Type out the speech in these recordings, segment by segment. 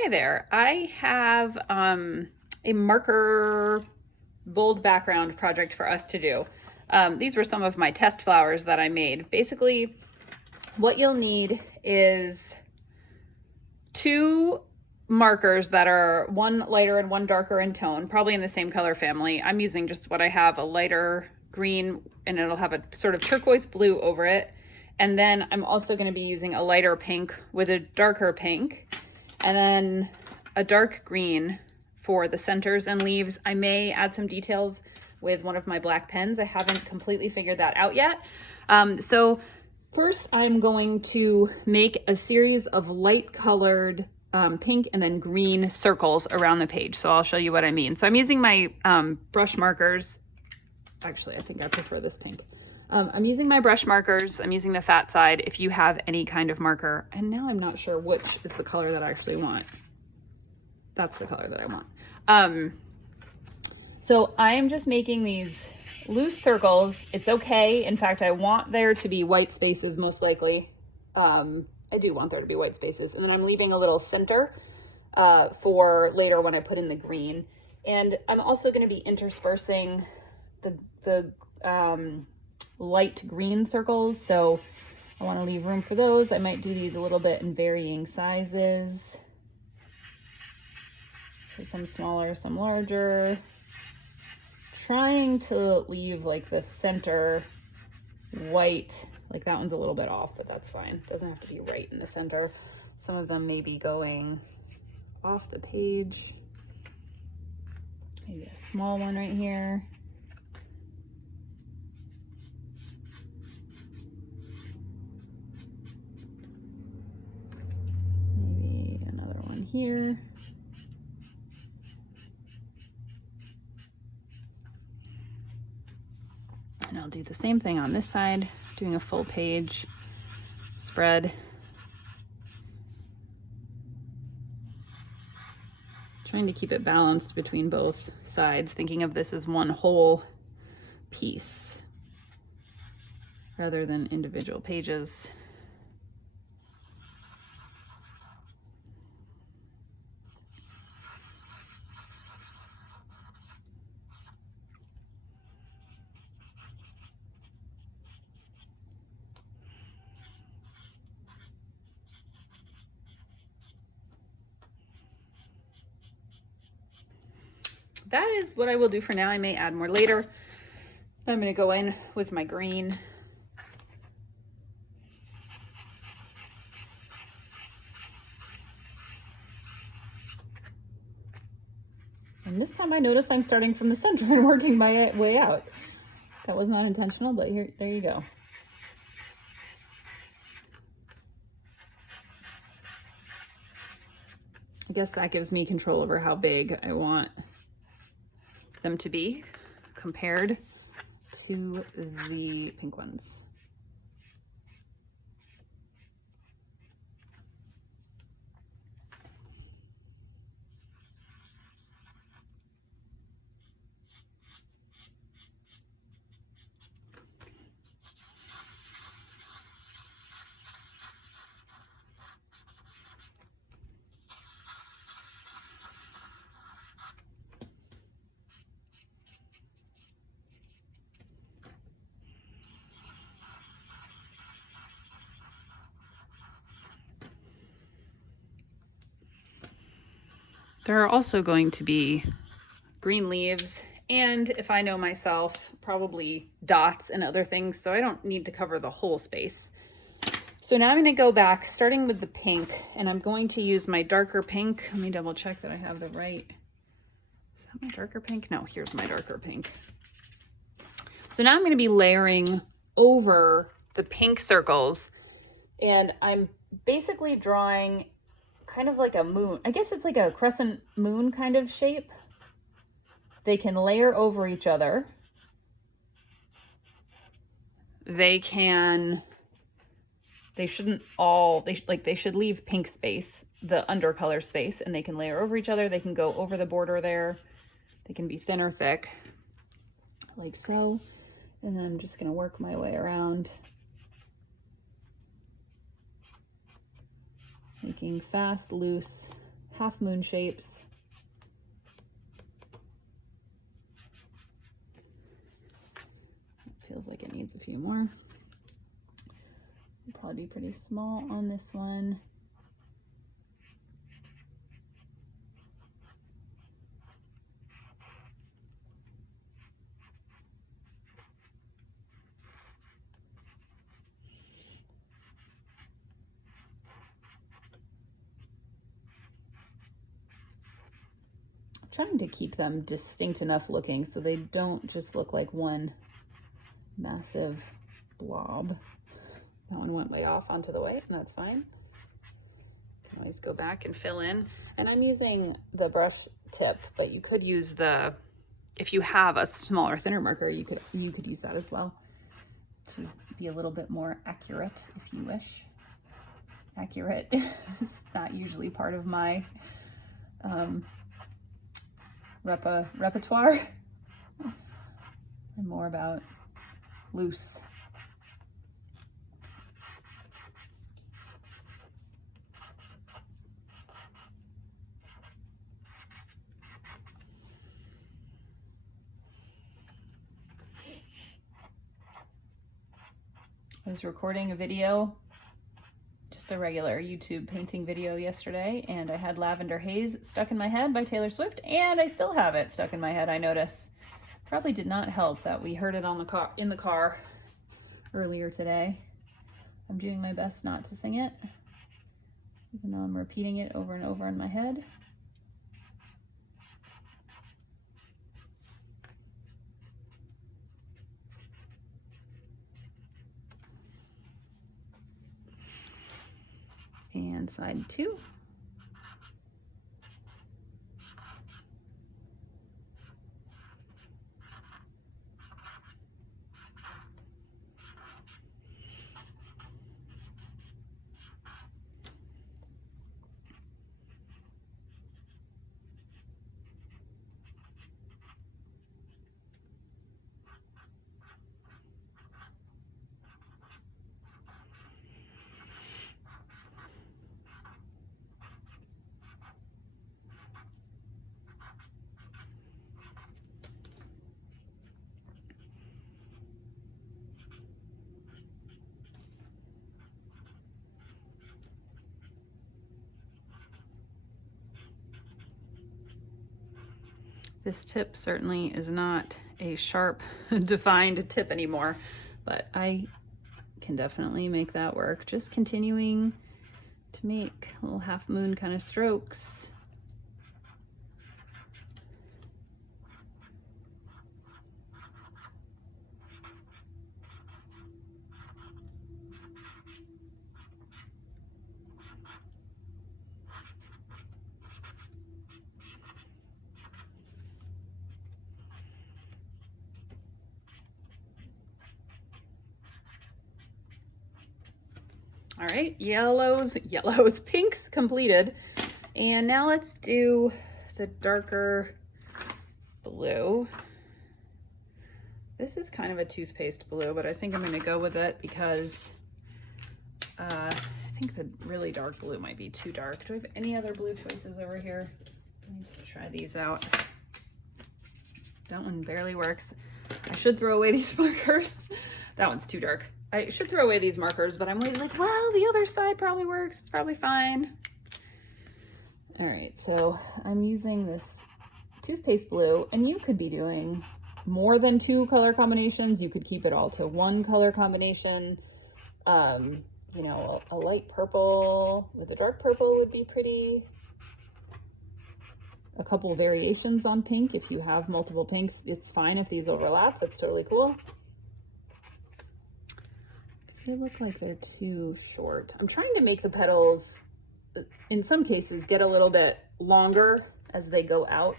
Hi there. I have a marker bold background project for us to do. These were some of my test flowers that I made. Basically, what you'll need is two markers that are one lighter and one darker in tone, probably in the same color family. I'm using just what I have, a lighter green, and it'll have a sort of turquoise blue over it. And then I'm also going to be using a lighter pink with a darker pink, and then a dark green for the centers and leaves. I may add some details with one of my black pens. I haven't completely figured that out yet. So first I'm going to make a series of light colored pink and then green circles around the page. So I'll show you what I mean. So I'm using my brush markers. Actually, I think I prefer this pink. I'm using my brush markers. I'm using the fat side. If you have any kind of marker, and now I'm not sure which is the color that I actually want. That's the color that I want. So I'm just making these loose circles. It's okay. In fact, I want there to be white spaces most likely. I do want there to be white spaces. And then I'm leaving a little center for later when I put in the green. And I'm also going to be interspersing the light green circles, so I want to leave room for those. I might do these a little bit in varying sizes. So some smaller, some larger. Trying to leave like the center white, like that one's a little bit off, but that's fine. It doesn't have to be right in the center. Some of them may be going off the page. Maybe a small one right here. Here. And I'll do the same thing on this side, doing a full page spread. Trying to keep it balanced between both sides, thinking of this as one whole piece rather than individual pages. That is what I will do for now. I may add more later. I'm going to go in with my green. And this time I notice I'm starting from the center and working my way out. That was not intentional, but there you go. I guess that gives me control over how big I want them to be compared to the pink ones. There are also going to be green leaves, and if I know myself, probably dots and other things, so I don't need to cover the whole space. So now I'm going to go back, starting with the pink, and I'm going to use my darker pink. Let me double check that I have the right. Is that my darker pink? No, here's my darker pink. So now I'm going to be layering over the pink circles, and I'm basically drawing kind of like a moon. I guess it's like a crescent moon kind of shape. They can layer over each other. They shouldn't all, they should leave pink space, the undercolor space, and they can layer over each other. They can go over the border there. They can be thin or thick, like so. And then I'm just gonna work my way around, making fast, loose half moon shapes. It feels like it needs a few more. It'll probably be pretty small on this one. Trying to keep them distinct enough looking so they don't just look like one massive blob. That one went way off onto the white, and that's fine. You can always go back and fill in. And I'm using the brush tip, but you could use the, if you have a smaller, thinner marker, you could use that as well to be a little bit more accurate if you wish. Accurate is not usually part of my repertoire. I'm more about loose. I was recording a video, just a regular YouTube painting video yesterday, and I had Lavender Haze stuck in my head by Taylor Swift, and I still have it stuck in my head, I notice. Probably did not help that we heard it on the car, in the car earlier today. I'm doing my best not to sing it, even though I'm repeating it over and over in my head. And side 2. This tip certainly is not a sharp, defined tip anymore, but I can definitely make that work. Just continuing to make little half moon kind of strokes. All right, yellows, pinks completed. And now let's do the darker blue. This is kind of a toothpaste blue, but I think I'm gonna go with it because I think the really dark blue might be too dark. Do we have any other blue choices over here? Let me try these out. That one barely works. I should throw away these markers. That one's too dark. I should throw away these markers, but I'm always like, well, the other side probably works. It's probably fine. All right, so I'm using this toothpaste blue, and you could be doing more than 2 color combinations. You could keep it all to 1 color combination. You know, a light purple with a dark purple would be pretty. A couple variations on pink. If you have multiple pinks, it's fine if these overlap. That's totally cool. They look like they're too short. I'm trying to make the petals, in some cases, get a little bit longer as they go out,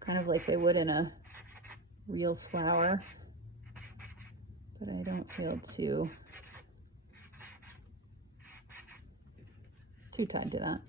kind of like they would in a real flower, but I don't feel too tied to that.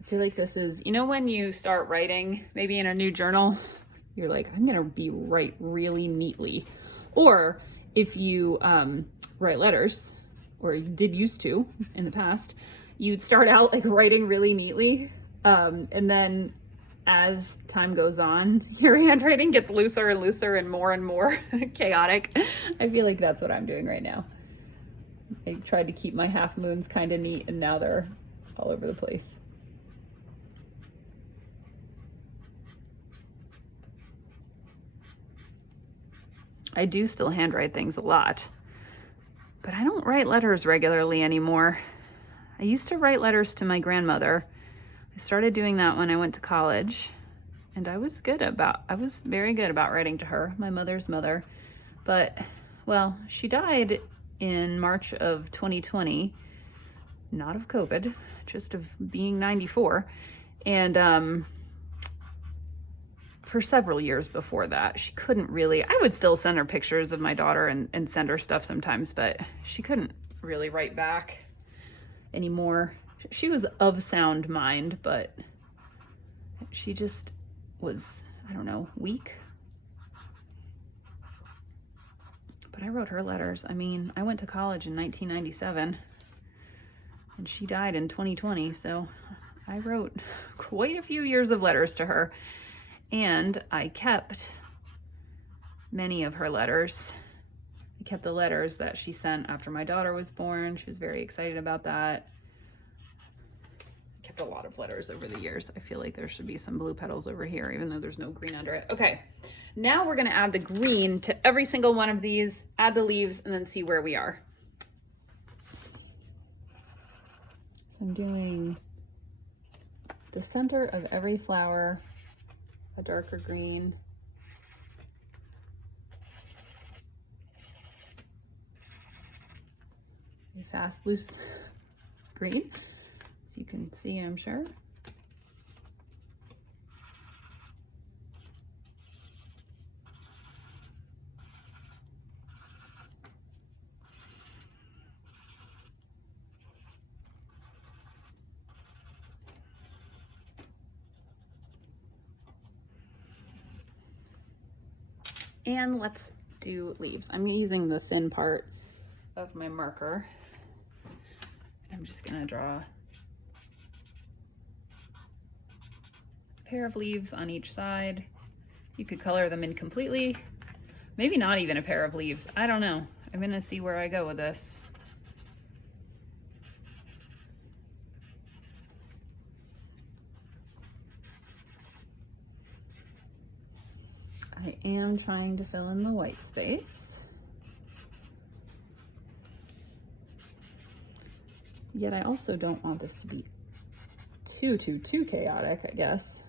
I feel like this is, you know, when you start writing, maybe in a new journal, you're like, I'm gonna write really neatly. Or if you write letters, or you did used to in the past, you'd start out like writing really neatly. And then as time goes on, your handwriting gets looser and looser and more chaotic. I feel like that's what I'm doing right now. I tried to keep my half moons kind of neat, and now they're all over the place. I do still handwrite things a lot, but I don't write letters regularly anymore. I used to write letters to my grandmother. I started doing that when I went to college, and I was very good about writing to her, my mother's mother. But, well, she died in March of 2020, not of COVID, just of being 94. And for several years before that, she couldn't really, I would still send her pictures of my daughter and send her stuff sometimes, but she couldn't really write back anymore. She was of sound mind, but she just was, I don't know, weak. But I wrote her letters. I mean, I went to college in 1997 and she died in 2020. So I wrote quite a few years of letters to her, and I kept many of her letters. I kept the letters that she sent after my daughter was born. She was very excited about that. I kept a lot of letters over the years. I feel like there should be some blue petals over here, even though there's no green under it. Okay, now we're gonna add the green to every single one of these, add the leaves, and then see where we are. So I'm doing the center of every flower, a darker green. A fast, loose green, as you can see, I'm sure. And let's do leaves. I'm using the thin part of my marker. I'm just gonna draw a pair of leaves on each side. You could color them in completely, maybe not even a pair of leaves. I don't know. I'm gonna see where I go with this. I am trying to fill in the white space. Yet I also don't want this to be too chaotic, I guess.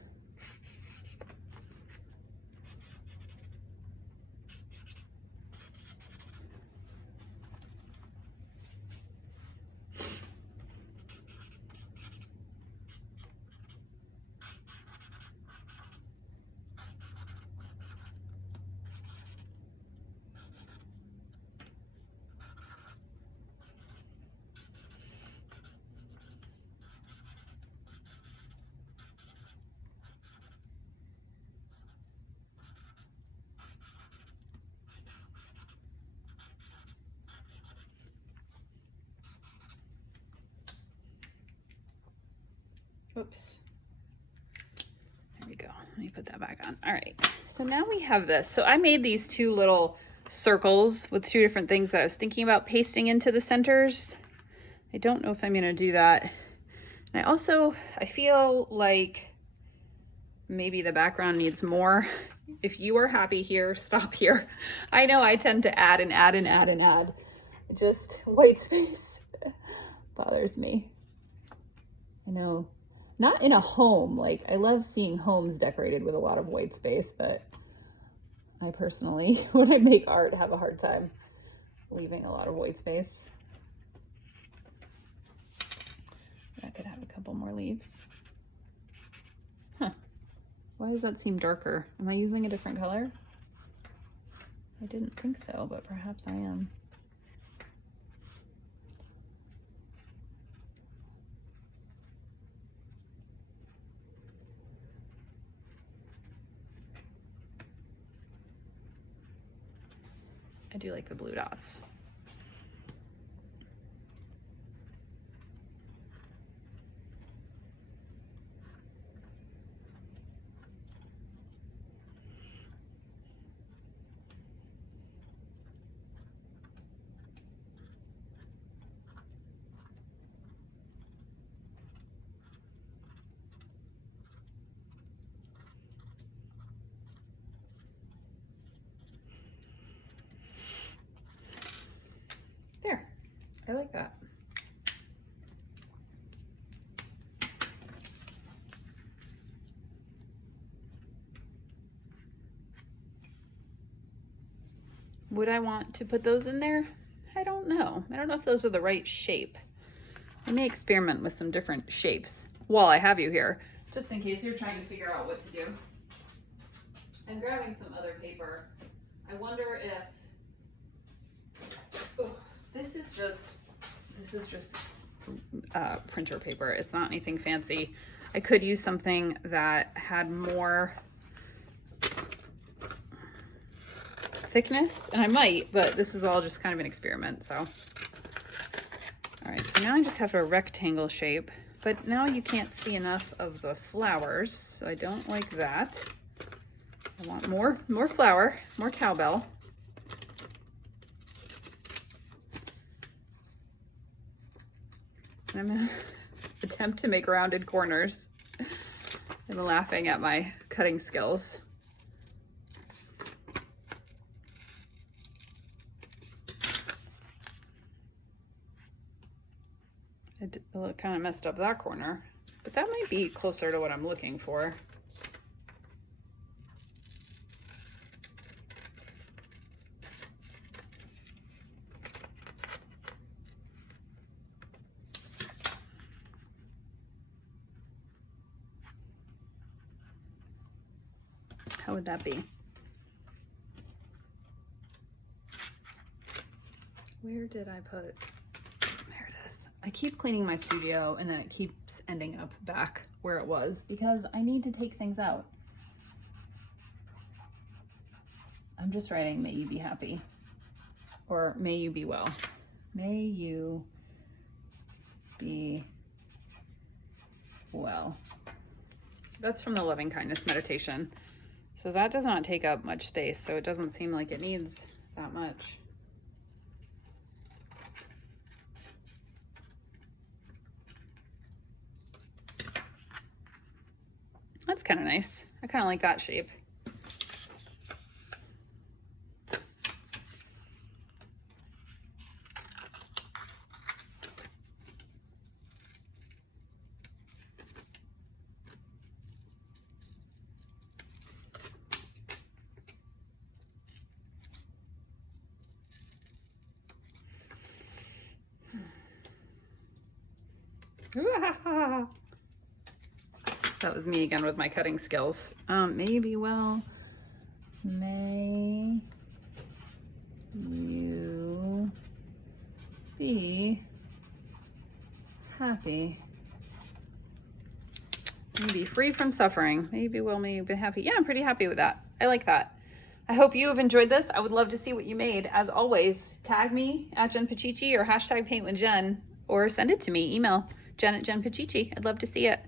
Whoops. There we go. Let me put that back on. All right. So now we have this. So I made these two little circles with two different things that I was thinking about pasting into the centers. I don't know if I'm going to do that. And I feel like maybe the background needs more. If you are happy here, stop here. I know I tend to add and add and add and add. Just white space bothers me. I know. Not in a home. Like, I love seeing homes decorated with a lot of white space, but I personally, when I make art, have a hard time leaving a lot of white space. I could have a couple more leaves. Huh. Why does that seem darker? Am I using a different color? I didn't think so, but perhaps I am. I do like the blue dots. There, I like that. Would I want to put those in there? I don't know. I don't know if those are the right shape. I may experiment with some different shapes while I have you here, just in case you're trying to figure out what to do. I'm grabbing some other paper. I wonder if, oh, this is just printer paper. It's not anything fancy. I could use something that had more thickness, and I might, but this is all just kind of an experiment, so. All right, so now I just have a rectangle shape, but now you can't see enough of the flowers, so I don't like that. I want more flower, more cowbell. And I'm gonna attempt to make rounded corners. I'm laughing at my cutting skills. It kind of messed up that corner, but that might be closer to what I'm looking for. How would that be? Where did I put? There it is. I keep cleaning my studio and then it keeps ending up back where it was because I need to take things out. I'm just writing, may you be happy, or may you be well. May you be well. That's from the loving kindness meditation. So that does not take up much space, so it doesn't seem like it needs that much. That's kind of nice. I kind of like that shape. That was me again with my cutting skills. Maybe, well, may you be happy. Maybe free from suffering. Maybe, well, may you be happy. Yeah, I'm pretty happy with that. I like that. I hope you have enjoyed this. I would love to see what you made. As always, tag me at Jen Pacici or hashtag Paint with Jen, or send it to me, email Jen at Jen Pacici. I'd love to see it.